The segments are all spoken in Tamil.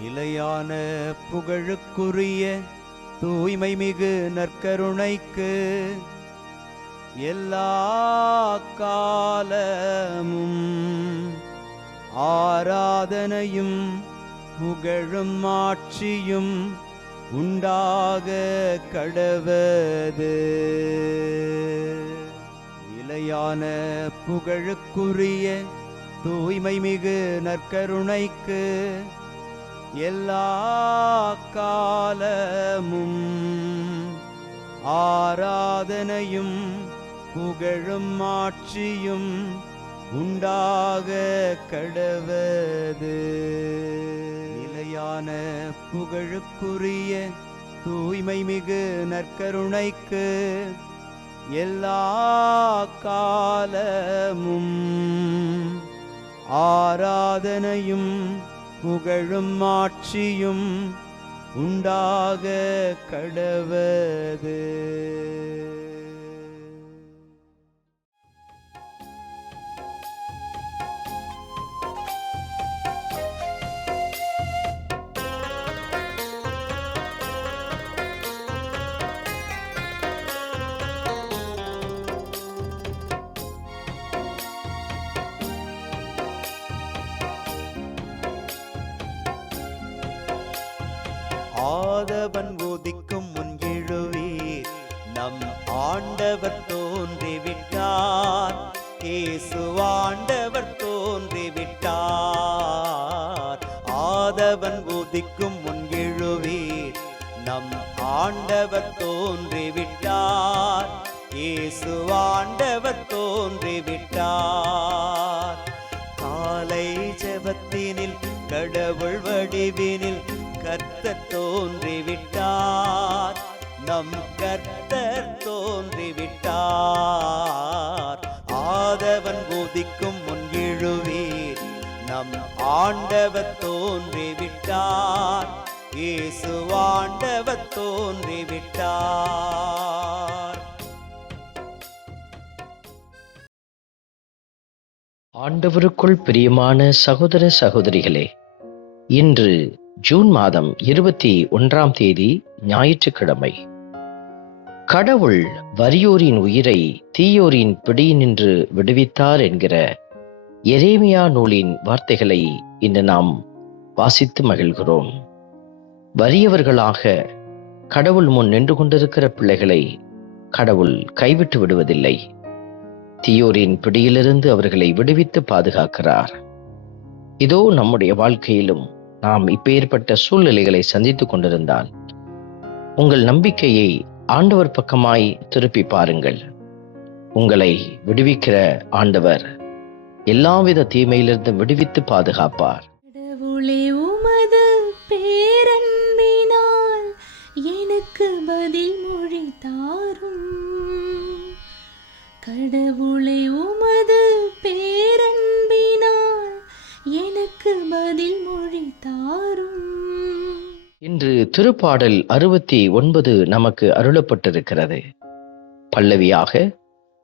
நிலையான புகழுக்குரிய தூய்மை மிகு நற்கருணைக்கு எல்லா காலமும் ஆராதனையும் புகழும் ஆட்சியும் உண்டாக கடவது. நிலையான புகழுக்குரிய தூய்மை மிகு நற்கருணைக்கு எல்லா காலமும் ஆராதனையும் புகழும் ஆட்சியும் உண்டாக கடவது. நிலையான புகழுக்குரிய தூய்மை மிகு நற்கருணைக்கு எல்லா காலமும் ஆராதனையும் புகழும் ஆட்சியும் உண்டாக கடவது. ஆதவன் உதிக்கும் முன் எழுவீர், நம் ஆண்டவர் தோன்றிவிட்டார். இயேசு ஆண்டவர் தோன்றிவிட்டார். ஆதவன் உதிக்கும் முன் எழுவீர், நம் ஆண்டவர் தோன்றிவிட்டார். இயேசு ஆண்டவர் தோன்றிவிட்டார். காலை ஜெபத்தினில் கடவுள் வடிவினில் கர்த்தர் தோன்றிவிட்டார். நம் கர்த்தர் தோன்றிவிட்டார். ஆதவன் உதிக்கும் முன் எழுவீர், நம் ஆண்டவர் தோன்றிவிட்டார். இயேசு ஆண்டவர் தோன்றிவிட்டார். ஆண்டவருக்குள் பிரியமான சகோதர சகோதரிகளே, இன்று ஜூன் மாதம் 21ஆம் தேதி ஞாயிற்றுக்கிழமை. கடவுள் வறியோரின் உயிரை தீயோரின் பிடியினின்று விடுவித்தார் என்கிற எரேமியா நூலின் வார்த்தைகளை இன்று நாம் வாசித்து மகிழ்கிறோம். வறியவர்களாக கடவுள் முன் நின்று கொண்டிருக்கிற பிள்ளைகளை கடவுள் கைவிட்டு விடுவதில்லை. தீயோரின் பிடியிலிருந்து அவர்களை விடுவித்து பாதுகாக்கிறார். இதோ நம்முடைய வாழ்க்கையிலும் நாம் இப்பேற்பட்ட சூழ்நிலைகளை சந்தித்துக் கொண்டிருந்தால் உங்கள் நம்பிக்கையை ஆண்டவர் பக்கமாய் திருப்பி பாருங்கள். உங்களை விடுவிக்கிற ஆண்டவர் எல்லாவித தீமையிலிருந்து விடுவித்து பாதுகாப்பார். கடவுளே, உமது பேரன்பினால் எனக்கு பதில் மொழி தாரும். கடவுளே, உமது பேரன்பினால் எனக்கு பதில் மொழி தாரும். இன்று திருப்பாடல் 69 நமக்கு அருளப்பட்டிருக்கிறது. பல்லவியாக,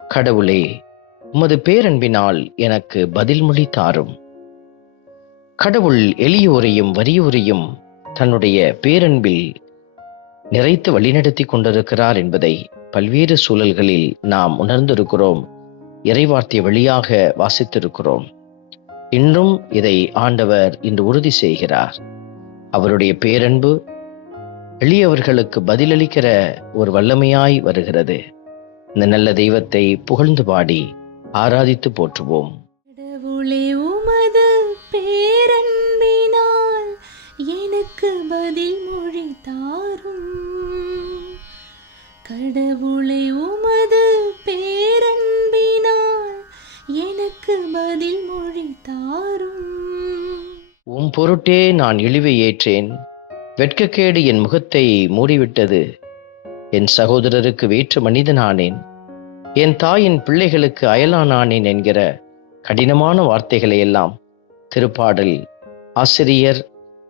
கடவுளே உமது பேரன்பினால் எனக்கு பதில் மொழி தாரும். கடவுள் எளியோரையும் வறியோரையும் தன்னுடைய பேரன்பில் நிறைத்து வழிநடத்தி கொண்டிருக்கிறார் என்பதை பல்வேறு சூழல்களில் நாம் உணர்ந்திருக்கிறோம். இறைவார்த்தை வழியாக வாசித்திருக்கிறோம். இன்றும் இதை ஆண்டவர் இன்று உறுதி செய்கிறார். அவருடைய பேரன்பு எளியவர்களுக்கு பதிலளிக்கிற ஒரு வல்லமையாய் வருகிறது. இந்த நல்ல தெய்வத்தை புகழ்ந்து பாடி ஆராதித்து போற்றுவோம். கடவுளே, உமது பேரன்பினால் எனக்கு பதில் மொழி தாரும். கடவுளே, உமது பேரன்பினால் எனக்கு பதில் மொழி தாரும். உம் பொருட்டே நான் இழிவை ஏற்றேன், வெட்கக்கேடு என் முகத்தை மூடிவிட்டது. என் சகோதரருக்கு வேற்று மனிதனானேன், என் தாயின் பிள்ளைகளுக்கு அயலானானேன் என்கிற கடினமான வார்த்தைகளை எல்லாம் திருப்பாடல் ஆசிரியர்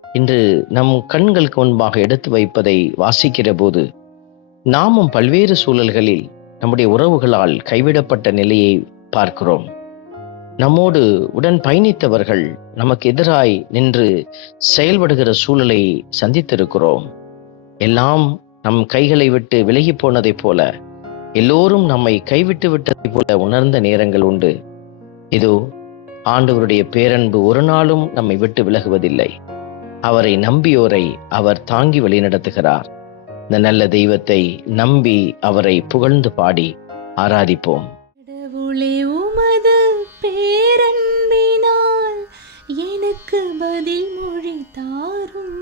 இன்று நம் கண்களுக்கு முன்பாக எடுத்து வைப்பதை வாசிக்கிற போது நாமும் பல்வேறு சூழல்களில் நம்முடைய உறவுகளால் கைவிடப்பட்ட நிலையை பார்க்கிறோம். நம்மோடு உடன் பயணித்தவர்கள் நமக்கு எதிராய் நின்று செயல்படுகிற சூழலை சந்தித்திருக்கிறோம். எல்லாம் நம் கைகளை விட்டு விலகி போனதைப் போல, எல்லோரும் நம்மை கைவிட்டு விட்டதைப் போல உணர்ந்த நேரங்கள் உண்டு. இதோ ஆண்டவருடைய பேரன்பு ஒரு நாளும் நம்மை விட்டு விலகுவதில்லை. அவரை நம்பியோரை அவர் தாங்கி வழிநடத்துகிறார். இந்த நல்ல தெய்வத்தை நம்பி அவரை புகழ்ந்து பாடி ஆராதிப்போம். கடவுளே உமது பேரன்பினால் எனக்கு பதில் மொழி தாரும்.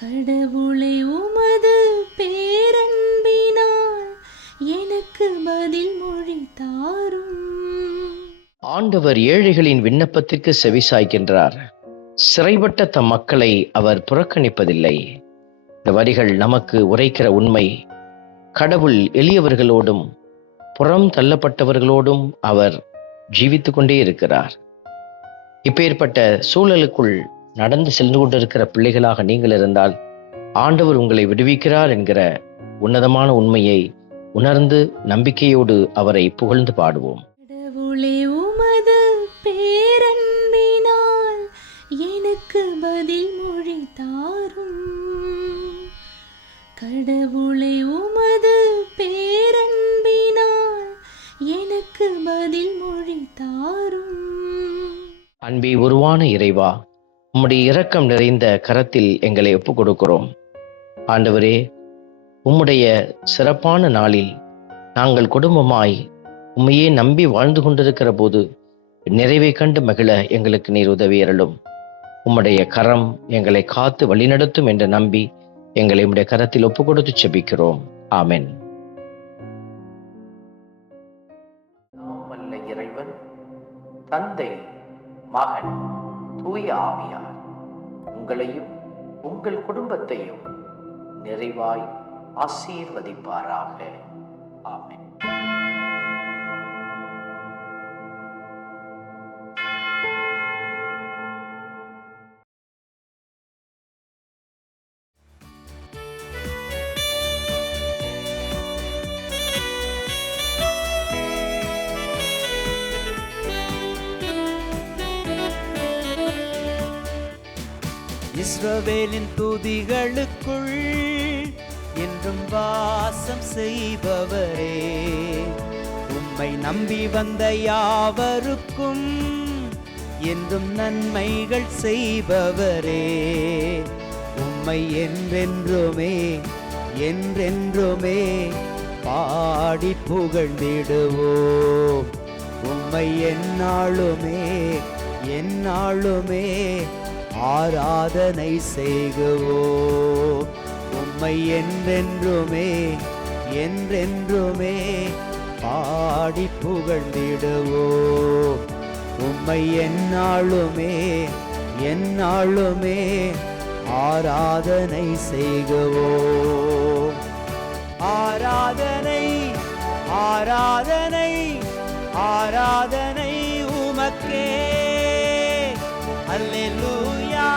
கடவுளே உமது பேரன்பினால் எனக்கு பதில் மொழி தாரும். ஆண்டவர் ஏழைகளின் விண்ணப்பத்திற்கு செவிசாய்க்கின்றார். சிறைப்பட்ட தம் மக்களை அவர் புறக்கணிப்பதில்லை. இந்த வரிகள் நமக்கு உரைக்கிற உண்மை. கடவுள் எளியவர்களோடும் புறம் தள்ளப்பட்டவர்களோடும் அவர் ஜீவித்துக் கொண்டே இருக்கிறார். இப்பேற்பட்ட சூழலுக்குள் நடந்து சென்று கொண்டிருக்கிற பிள்ளைகளாக நீங்கள் இருந்தால், ஆண்டவர் உங்களை விடுவிக்கிறார் என்கிற உன்னதமான உண்மையை உணர்ந்து நம்பிக்கையோடு அவரை புகழ்ந்து பாடுவோம். கடவுளே உமது பேரன்பினால் எனக்கு பதில் மொழி தாரும். கடவுளே உமது பேரன்பினால் எனக்கு பதில் மொழி தாரும். அன்பே உருவான இறைவா, உம்முடைய இரக்கம் நிறைந்த கரத்தில் எங்களை ஒப்புக் கொடுக்கிறோம். ஆண்டவரே, உம்முடைய சிறப்பான நாளில் நாங்கள் குடும்பமாய் உம்மையே நம்பி வாழ்ந்து கொண்டிருக்கிற போது நிறைவை கண்டு மகிழ எங்களுக்கு நீர் உதவி அருளும். உம்முடைய கரம் எங்களை காத்து வழிநடத்தும் என்று நம்பி எங்களை உம்முடைய கரத்தில் ஒப்புக் கொடுத்து செபிக்கிறோம். ஆமென். இறைவன் தந்தை, மகன், தூய ஆவியார் உங்களையும் உங்கள் குடும்பத்தையும் நிறைவாய் ஆசீர்வதிப்பாராக. ஆமென். இஸ்ரவேலின் துதிகளுக்குள் என்றும் வாசம் செய்பவரே, உம்மை நம்பி வந்த யாவருக்கும் என்றும் நன்மைகள் செய்பவரே, உம்மை என்றென்றுமே என்றென்றுமே பாடி புகழ்ந்திடுவோம். உம்மை எந்நாளுமே எந்நாளுமே ஆராதனை செய்குவோம். உம்மை என்றென்றுமே என்றென்றுமே பாடி புகழ்ந்திடுவோம். உம்மை எந்நாளுமே எந்நாளுமே ஆராதனை செய்குவோம். ஆராதனை ஆராதனை ஆராதனை உமக்கே. அல்லேலூயா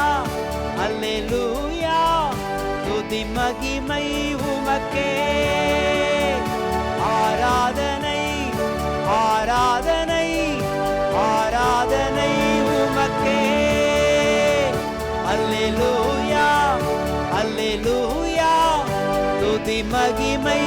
அல்லேலூயா, துதி மகிமை உமக்கே. ஆராதனை ஆராதனை ஆராதனை உமக்கே. அல்லேலூயா அல்லேலூயா, துதி மகிமை